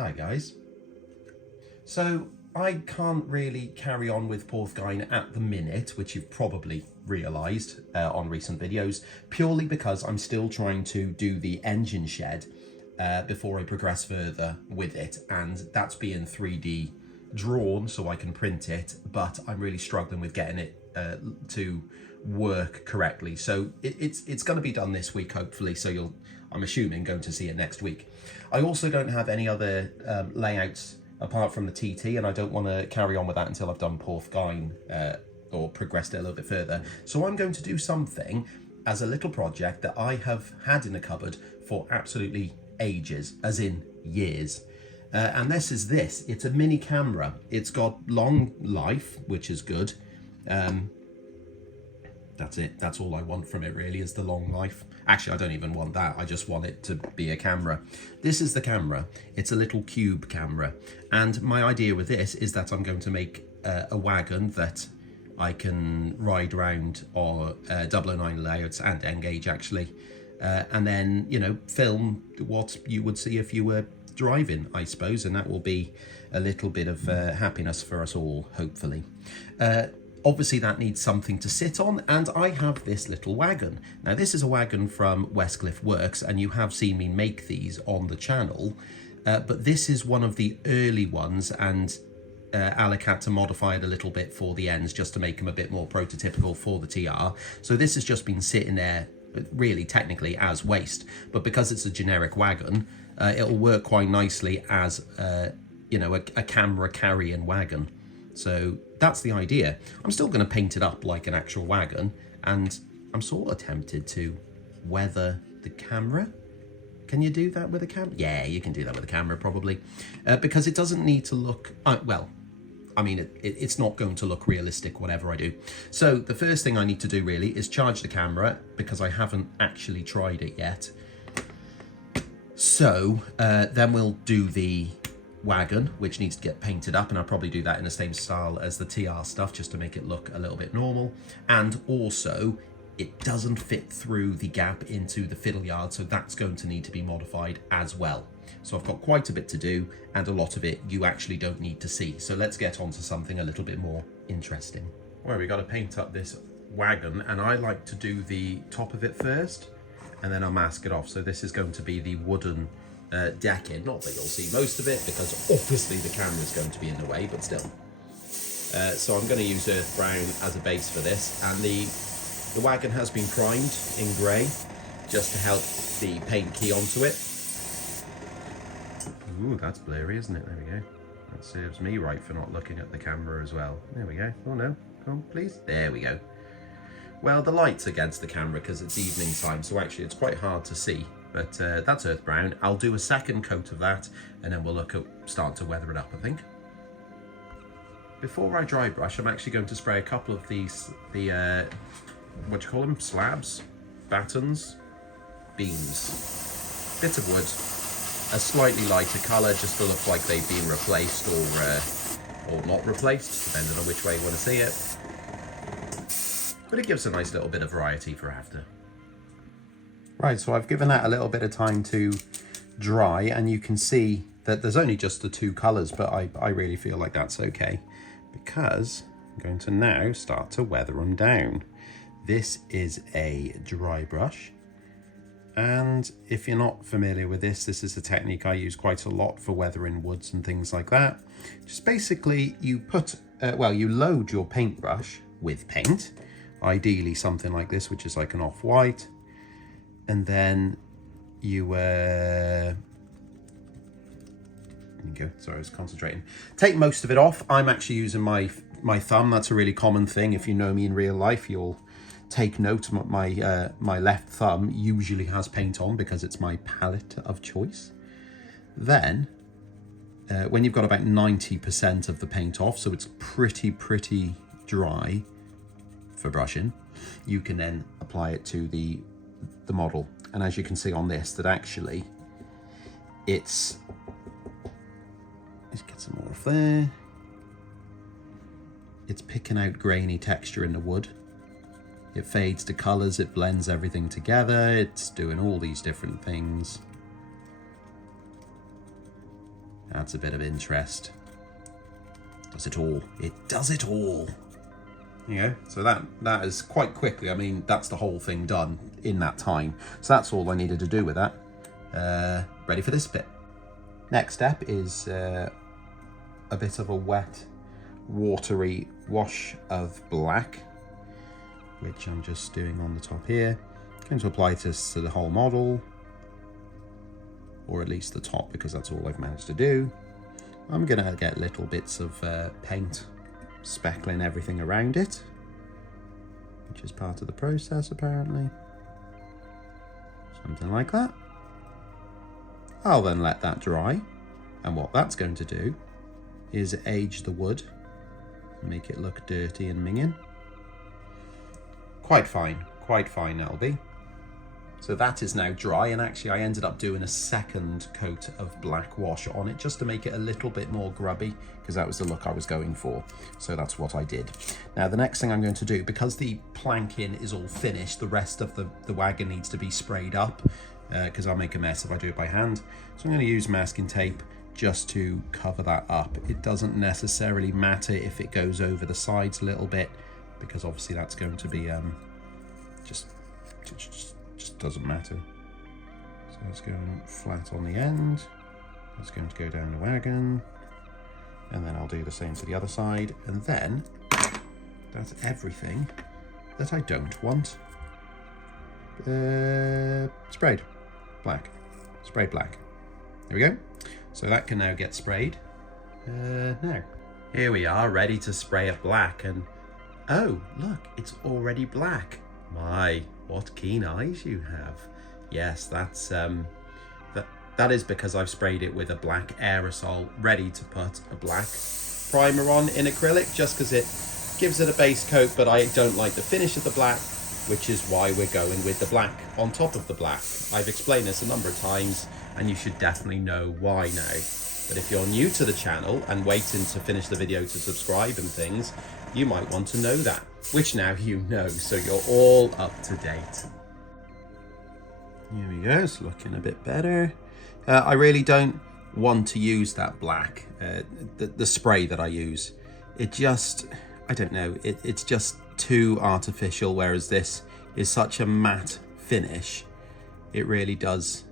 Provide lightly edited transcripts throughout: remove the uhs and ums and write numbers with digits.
Hi guys. So I can't really carry on with Porthgain at the minute, which you've probably realised on recent videos, purely because I'm still trying to do the engine shed before I progress further with it, and that's being 3D drawn so I can print it, but I'm really struggling with getting it to work correctly. So it's going to be done this week hopefully, so I'm assuming going to see it next week. I also don't have any other layouts apart from the TT, and I don't want to carry on with that until I've done Porthgain or progressed it a little bit further. So I'm going to do something as a little project that I have had in the cupboard for absolutely ages, as in years. And this is this. It's a mini camera. It's got long life, which is good. That's it. That's all I want from it really, is the long life. Actually, I don't even want that. I just want it to be a camera. This is the camera. It's a little cube camera. And my idea with this is that I'm going to make a wagon that I can ride around, or 009 layouts and N-gauge actually. And then, you know, film what you would see if you were driving, I suppose. And that will be a little bit of happiness for us all, hopefully. Obviously that needs something to sit on, and I have this little wagon. Now this is a wagon from Westcliff Works, and you have seen me make these on the channel, but this is one of the early ones, and Alec had to modify it a little bit for the ends just to make them a bit more prototypical for the TR. So this has just been sitting there really technically as waste, but because it's a generic wagon, it'll work quite nicely as you know, a camera carrying wagon. So that's the idea. I'm still going to paint it up like an actual wagon, and I'm sort of tempted to weather the camera. Can you do that with a camera? Yeah, you can do that with a camera probably, because it doesn't need to look, well, I mean, it's not going to look realistic whatever I do. So the first thing I need to do really is charge the camera, because I haven't actually tried it yet. So then we'll do the wagon, which needs to get painted up, and I'll probably do that in the same style as the TR stuff just to make it look a little bit normal. And also it doesn't fit through the gap into the fiddle yard, so that's going to need to be modified as well. So I've got quite a bit to do, and a lot of it you actually don't need to see. So let's get on to something a little bit more interesting. Well, we got to paint up this wagon, and I like to do the top of it first and then I'll mask it off. So this is going to be the wooden decking. Not that you'll see most of it, because obviously the camera is going to be in the way, but still. So I'm going to use earth brown as a base for this, and the wagon has been primed in grey just to help the paint key onto it. Ooh, that's blurry, isn't it? There we go. That serves me right for not looking at the camera as well. There we go. Oh no, come on please. There we go. Well, the light's against the camera because it's evening time, so actually it's quite hard to see. But that's earth brown. I'll do a second coat of that, and then we'll look at starting to weather it up, I think. Before I dry brush, I'm actually going to spray a couple of these, what do you call them? Slabs? Battens? Beams. Bits of wood. A slightly lighter colour, just to look like they've been replaced or not replaced, depending on which way you want to see it. But it gives a nice little bit of variety for after. Right, so I've given that a little bit of time to dry, and you can see that there's only just the two colours, but I really feel like that's okay, because I'm going to now start to weather them down. This is a dry brush, and if you're not familiar with this, this is a technique I use quite a lot for weathering woods and things like that. Just basically you put, you load your paintbrush with paint, ideally something like this, which is like an off-white, and then you there you go, sorry, I was concentrating. Take most of it off. I'm actually using my thumb. That's a really common thing. If you know me in real life, you'll take note. My left thumb usually has paint on because it's my palette of choice. Then when you've got about 90% of the paint off, so it's pretty dry for brushing, you can then apply it to the model. And as you can see on this, that actually it's, let's get some more off there. It's picking out grainy texture in the wood. It fades to colours, it blends everything together, it's doing all these different things. Adds a bit of interest. Does it all. It does it all. There you go. So that is quite quickly, I mean, that's the whole thing done in that time. So that's all I needed to do with that. Ready for this bit. Next step is a bit of a wet, watery wash of black, which I'm just doing on the top here. Going to apply this to the whole model, or at least the top, because that's all I've managed to do. I'm gonna get little bits of paint speckling everything around it, which is part of the process apparently. Something like that. I'll then let that dry, and what that's going to do is age the wood, make it look dirty and minging. Quite fine that'll be. So that is now dry, and actually I ended up doing a second coat of black wash on it just to make it a little bit more grubby, because that was the look I was going for. So that's what I did. Now the next thing I'm going to do, because the planking is all finished, the rest of the wagon needs to be sprayed up, because I'll make a mess if I do it by hand. So I'm going to use masking tape just to cover that up. It doesn't necessarily matter if it goes over the sides a little bit, because obviously that's going to be just doesn't matter. So it's going flat on the end. It's going to go down the wagon, and then I'll do the same to the other side, and then that's everything that I don't want sprayed black. Sprayed black. There we go. So that can now get sprayed. Now here we are, ready to spray it black, and oh look, it's already black. My, what keen eyes you have. Yes, that's that is because I've sprayed it with a black aerosol, ready to put a black primer on in acrylic, just because it gives it a base coat, but I don't like the finish of the black, which is why we're going with the black on top of the black. I've explained this a number of times, and you should definitely know why now. But if you're new to the channel and waiting to finish the video to subscribe and things, you might want to know that, which now you know, so you're all up to date. Here we go, it's looking a bit better. I really don't want to use that black, the spray that I use. It just, I don't know, it's just too artificial, whereas this is such a matte finish. It really does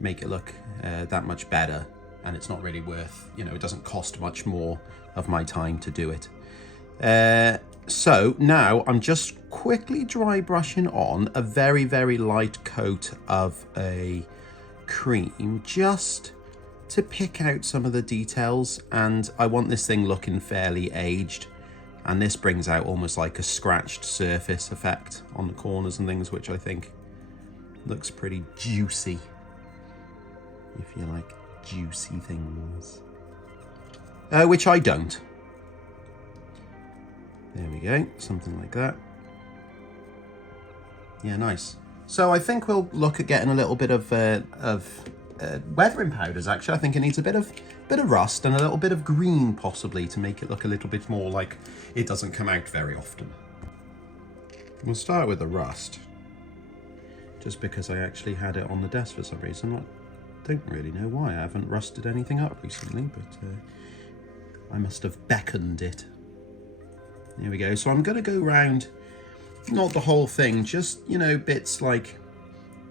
make it look that much better, and it's not really worth, you know, it doesn't cost much more of my time to do it. So now I'm just quickly dry brushing on a very, very light coat of a cream, just to pick out some of the details, and I want this thing looking fairly aged, and this brings out almost like a scratched surface effect on the corners and things, which I think looks pretty juicy, if you like juicy things, which I don't. There we go, something like that. Yeah, nice. So I think we'll look at getting a little bit of weathering powders. Actually, I think it needs a bit of rust and a little bit of green, possibly, to make it look a little bit more like it doesn't come out very often. We'll start with the rust, just because I actually had it on the desk for some reason. I don't really know why. I haven't rusted anything up recently, but I must have beckoned it. There we go. So I'm going to go round, not the whole thing, just, you know, bits like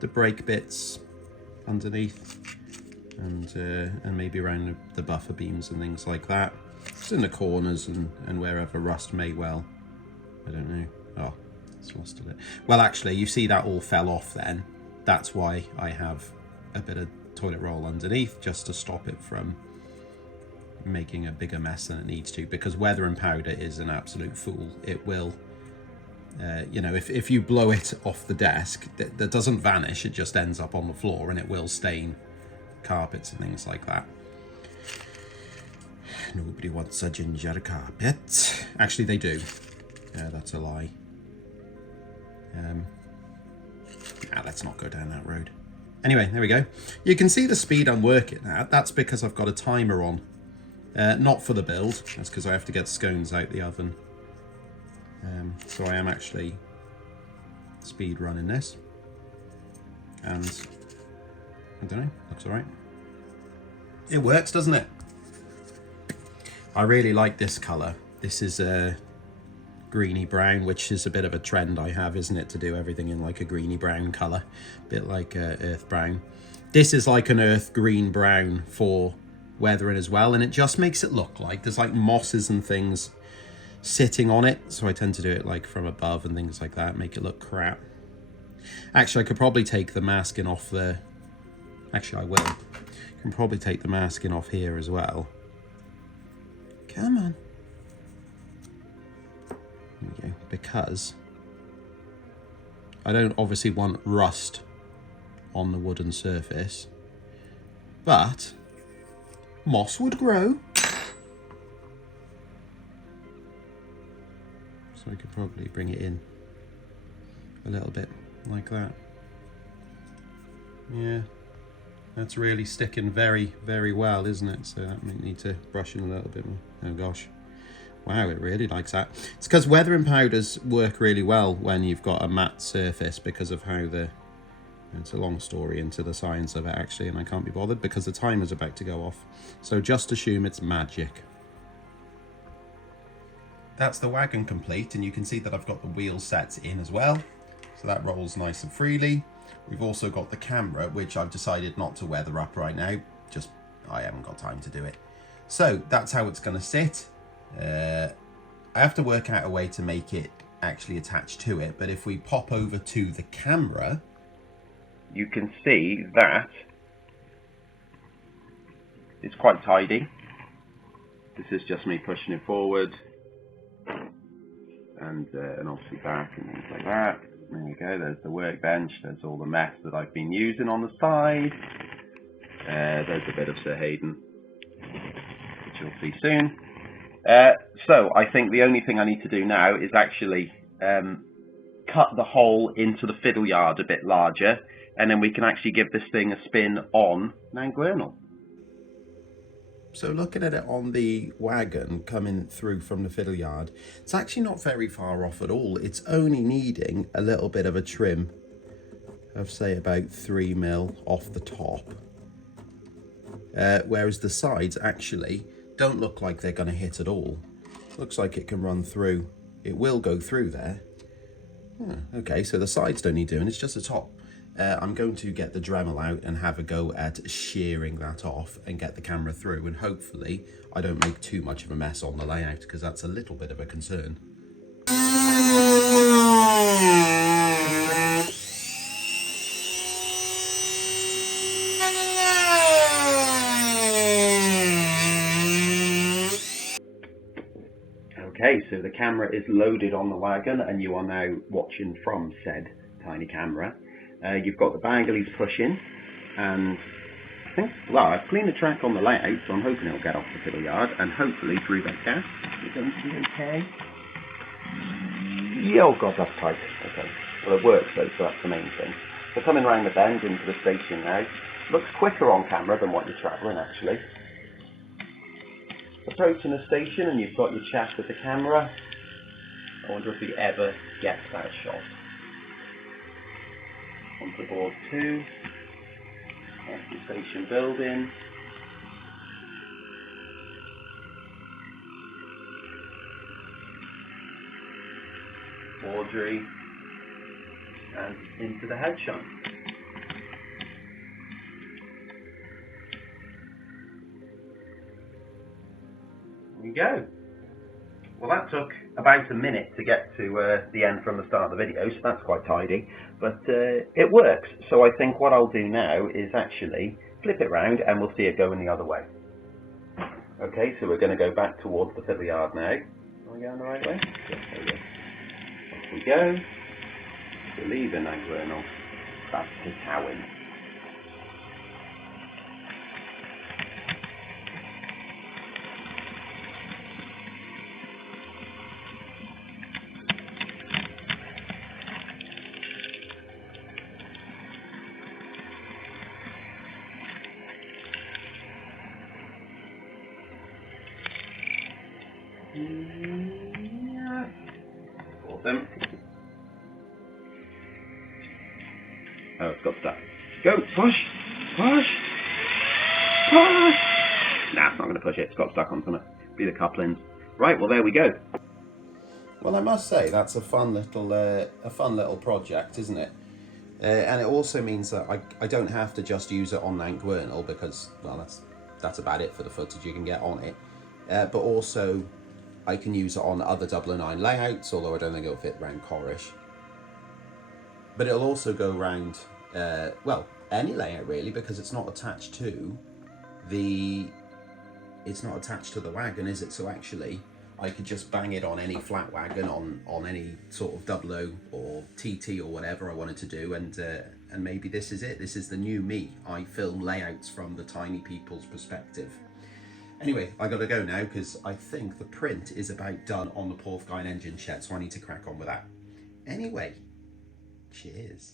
the brake bits underneath, and maybe around the buffer beams and things like that. It's in the corners and wherever rust may well. I don't know. Oh, it's rusted it. Well, actually, you see that all fell off then. That's why I have a bit of toilet roll underneath, just to stop it from making a bigger mess than it needs to, because weathering powder is an absolute fool. It will, you know, if you blow it off the desk, that doesn't vanish, it just ends up on the floor, and it will stain carpets and things like that. Nobody wants a ginger carpet. Actually, they do. That's a lie. Let's not go down that road. Anyway, there we go. You can see the speed I'm working at. That's because I've got a timer on. Not for the build, that's because I have to get scones out the oven. So I am actually speed running this. And I don't know, looks alright. It works, doesn't it? I really like this colour. This is a greeny brown, which is a bit of a trend I have, isn't it, to do everything in like a greeny brown colour, a bit like earth brown. This is like an earth green brown for weathering as well, and it just makes it look like there's like mosses and things sitting on it, so I tend to do it like from above and things like that, make it look crap. Actually, I could probably take the masking off the... Actually, I will. I can probably take the masking off here as well. Come on. There we go. Because I don't obviously want rust on the wooden surface, but moss would grow. So I could probably bring it in a little bit like that. Yeah, that's really sticking very, very well, isn't it? So that might need to brush in a little bit more. Oh gosh. Wow, it really likes that. It's because weathering powders work really well when you've got a matte surface because of how the... It's a long story into the science of it actually, and I can't be bothered because the timer's about to go off. So just assume it's magic. That's the wagon complete, and you can see that I've got the wheel sets in as well. So that rolls nice and freely. We've also got the camera, which I've decided not to weather up right now. Just, I haven't got time to do it. So that's how it's going to sit. I have to work out a way to make it actually attach to it, but if we pop over to the camera, you can see that it's quite tidy. This is just me pushing it forward and obviously back and things like that. There you go, there's the workbench, there's all the mess that I've been using on the side. There's a bit of Sir Haydn, which you'll see soon. So I think the only thing I need to do now is actually cut the hole into the fiddle yard a bit larger, and then we can actually give this thing a spin on Llangwernal. So looking at it on the wagon coming through from the fiddle yard, it's actually not very far off at all. It's only needing a little bit of a trim of say about 3mm off the top. Whereas the sides actually don't look like they're going to hit at all. Looks like it can run through. It will go through there. Okay, so the sides don't need doing, it's just the top. I'm going to get the Dremel out and have a go at shearing that off and get the camera through, and hopefully I don't make too much of a mess on the layout, because that's a little bit of a concern. Okay, so the camera is loaded on the wagon and you are now watching from said tiny camera. You've got the baggies pushing, and I think, well, I've cleaned the track on the layout, so I'm hoping it'll get off the fiddle yard, and hopefully through that gap it's going to be okay. Yeah, oh god, that's tight. Okay, well it works though, so that's the main thing. So coming round the bend into the station now, looks quicker on camera than what you're travelling actually. Approaching the station and you've got your chat with the camera. I wonder if he ever gets that shot. Onto board 2, that's the station building. Awdry, and into the head shunt. There you go. Well, that took about a minute to get to the end from the start of the video, so that's quite tidy, but it works. So I think what I'll do now is actually flip it round and we'll see it going the other way. Okay, so we're going to go back towards the fiddle yard now. Are we going the right way? Yes, there we go. Off we go. We're leaving Llangwernal. Back to Tallylyn. Awesome. Oh, it's got stuck. Go, push, push, push. Nah, it's not going to push it. It's got stuck on something. Be the couplings. Right, well there we go. Well, I must say that's a fun little project, isn't it? And it also means that I don't have to just use it on Gwernal because, well, that's about it for the footage you can get on it. But also I can use it on other 009 layouts, although I don't think it'll fit around Corrish. But it'll also go around, well, any layout really, because it's not attached to the wagon, is it? So actually I could just bang it on any flat wagon, on any sort of 00 or TT or whatever I wanted to do, and maybe this is it. This is the new me. I film layouts from the tiny people's perspective. Anyway, I gotta go now because I think the print is about done on the Porthgain engine shed, so I need to crack on with that. Anyway, cheers.